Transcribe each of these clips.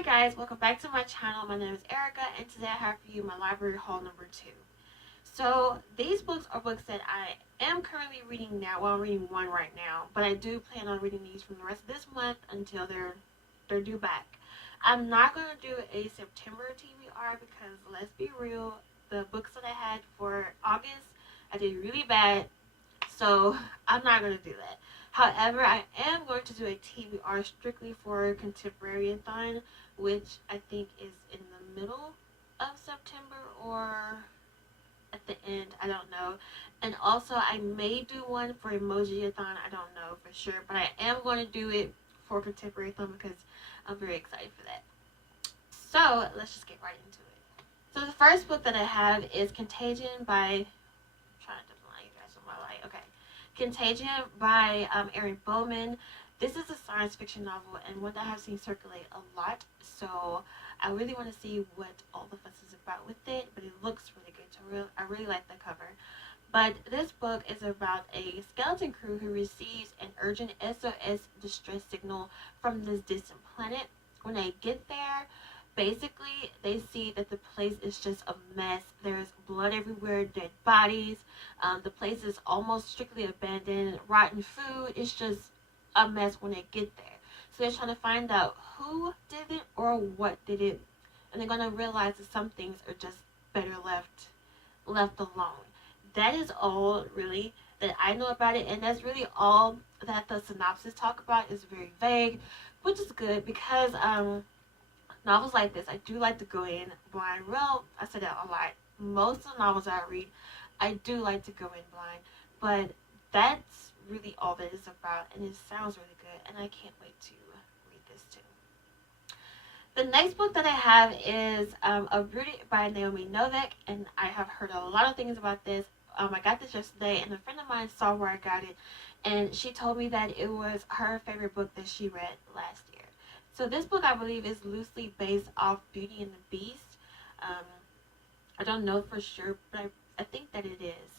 Hi guys, welcome back to my channel. My name is Erica and today I have for you my library haul number 2. So these books are books that I am currently reading now. Well, I'm reading one right now, but I do plan on reading these from the rest of this month until they're due back. I'm not going to do a September TBR because let's be real, the books that I had for August, I did really bad. So I'm not going to do that. However, I am going to do a TBR strictly for Contemporary-a-thon, which I think is in the middle of September or at the end. I don't know. And also, I may do one for Emoji-a-thon. I don't know for sure. But I am going to do it for Contemporary-a-thon because I'm very excited for that. So, let's just get right into it. So, the first book that I have is Contagion by... Contagion by Erin Bowman. This is a science fiction novel and one that I have seen circulate a lot, so I really want to see what all the fuss is about with it, but it looks really good. I really like the cover. But this book is about a skeleton crew who receives an urgent SOS distress signal from this distant planet. When they get there, basically they see that the place is just a mess. There's blood everywhere, dead bodies. The place is almost strictly abandoned, rotten food. It's just a mess when they get there. So they're trying to find out who did it or what did it, and they're gonna realize that some things are just better left alone. That is all really that I know about it, and that's really all that the synopsis talk about. Is very vague, which is good because novels like this, I do like to go in blind. Well, I said that a lot. Most of the novels I read, I do like to go in blind. But that's really all that it's about, and it sounds really good, and I can't wait to read this too. The next book that I have is Uprooted by Naomi Novik, and I have heard a lot of things about this. I got this yesterday, and a friend of mine saw where I got it, and she told me that it was her favorite book that she read last year. So this book, I believe, is loosely based off Beauty and the Beast. I don't know for sure, but I think that it is.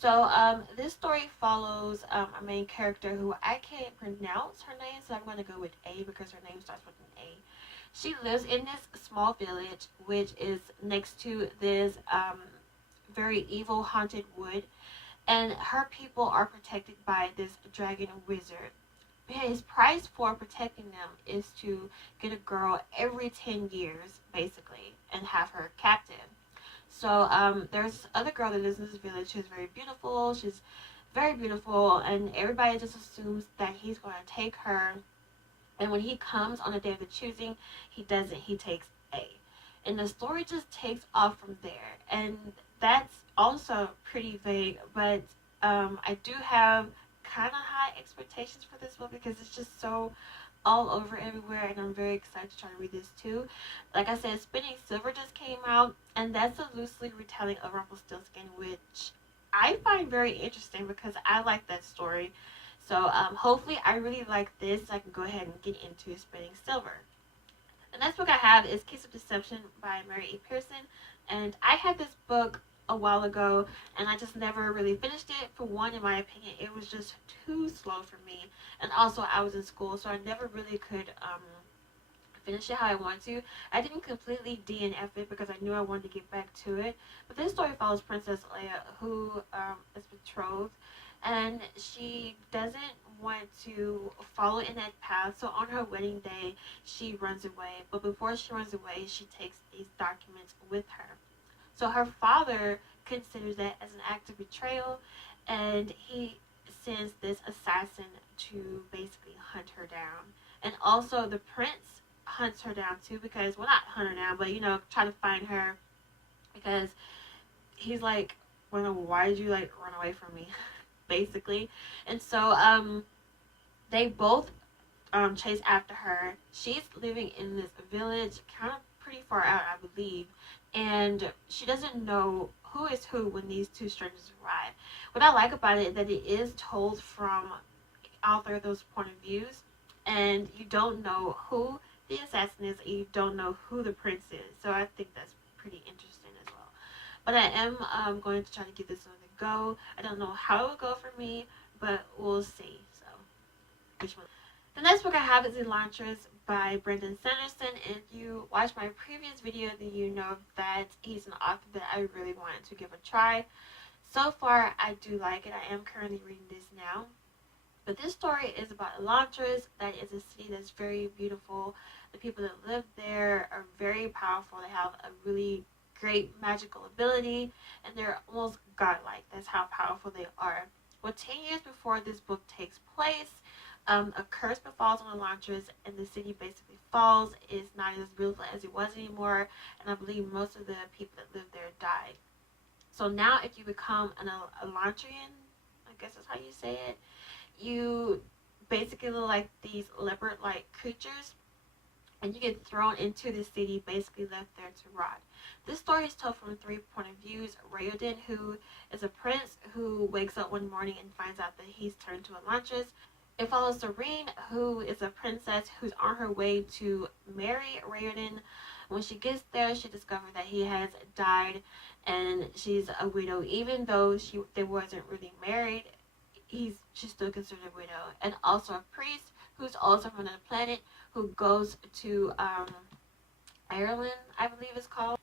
So this story follows a main character who I can't pronounce her name, so I'm going to go with A because her name starts with an A. She lives in this small village, which is next to this very evil haunted wood, and her people are protected by this dragon wizard. His price for protecting them is to get a girl every 10 years, basically, and have her captive. So there's this other girl that lives in this village who's very beautiful. She's very beautiful, and everybody just assumes that he's going to take her. And when he comes on the day of the choosing, he doesn't. He takes A. And the story just takes off from there. And that's also pretty vague, but I do have kind of high expectations for this book because it's just so all over everywhere, and I'm very excited to try to read this too. Like I said, Spinning Silver just came out, and that's a loosely retelling of Rumpelstiltskin, which I find very interesting because I like that story. So hopefully I really like this, so I can go ahead and get into Spinning Silver. The next book I have is Kiss of Deception by Mary E. Pearson, and I had this book a while ago, and I just never really finished it. For one, in my opinion, it was just too slow for me, and also I was in school, so I never really could finish it how I wanted to. I didn't completely DNF it because I knew I wanted to get back to it. But this story follows Princess Leia, who is betrothed, and she doesn't want to follow in that path. So on her wedding day, she runs away. But before she runs away, she takes these documents with her. So her father considers that as an act of betrayal, and he sends this assassin to basically hunt her down. And also the prince hunts her down too, because, well, not hunt her down, but, you know, try to find her, because he's like, well, why did you, like, run away from me, basically. And so they both chase after her. She's living in this village, kind of pretty far out, I believe, and she doesn't know who is who when these two strangers arrive. What I like about it is that it is told from author those point of views, and you don't know who the assassin is, and you don't know who the prince is. So I think that's pretty interesting as well. But I am going to try to give this another go. I don't know how it will go for me, but we'll see. So, which one? The next book I have is Elantris by Brandon Sanderson. If you watched my previous video, then you know that he's an author that I really wanted to give a try. So far, I do like it. I am currently reading this now. But this story is about Elantris. That is a city that's very beautiful. The people that live there are very powerful. They have a really great magical ability, and they're almost godlike. That's how powerful they are. Well, 10 years before this book takes place, a curse befalls on Elantris, and the city basically falls. It's not as beautiful as it was anymore, and I believe most of the people that live there died. So now, if you become an Elantrian, I guess that's how you say it, you basically look like these leopard-like creatures, and you get thrown into the city, basically left there to rot. This story is told from 3 point of views. Rayoden, who is a prince who wakes up one morning and finds out that he's turned to Elantris. It follows Serene, who is a princess who's on her way to marry Rayoden. When she gets there, she discovers that he has died, and she's a widow. Even though they wasn't really married, she's still considered a widow. And also a priest who's also from another planet, who goes to Ireland, I believe it's called.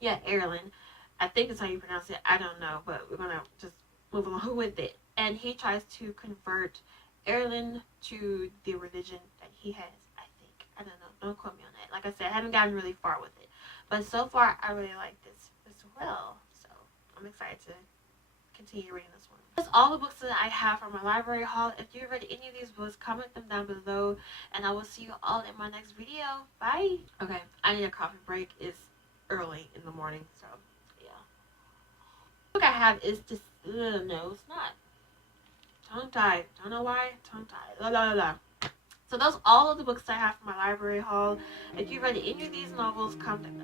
Yeah, Ireland. I think it's how you pronounce it. I don't know, but we're gonna just move along with it. And he tries to convert Ireland to the religion that he has. I think. I don't know. Don't quote me on that. Like I said, I haven't gotten really far with it, but so far I really like this as well. So I'm excited to continue reading this one. That's all the books that I have from my library haul. If you read any of these books, comment them down below, and I will see you all in my next video. Bye. Okay, I need a coffee break. It's early in the morning, so yeah. The book I have is this. No, it's not. Tongue tied. Don't know why. Tongue tied. La la la la. So those all of the books I have from my library haul. If you read any of these novels, comment.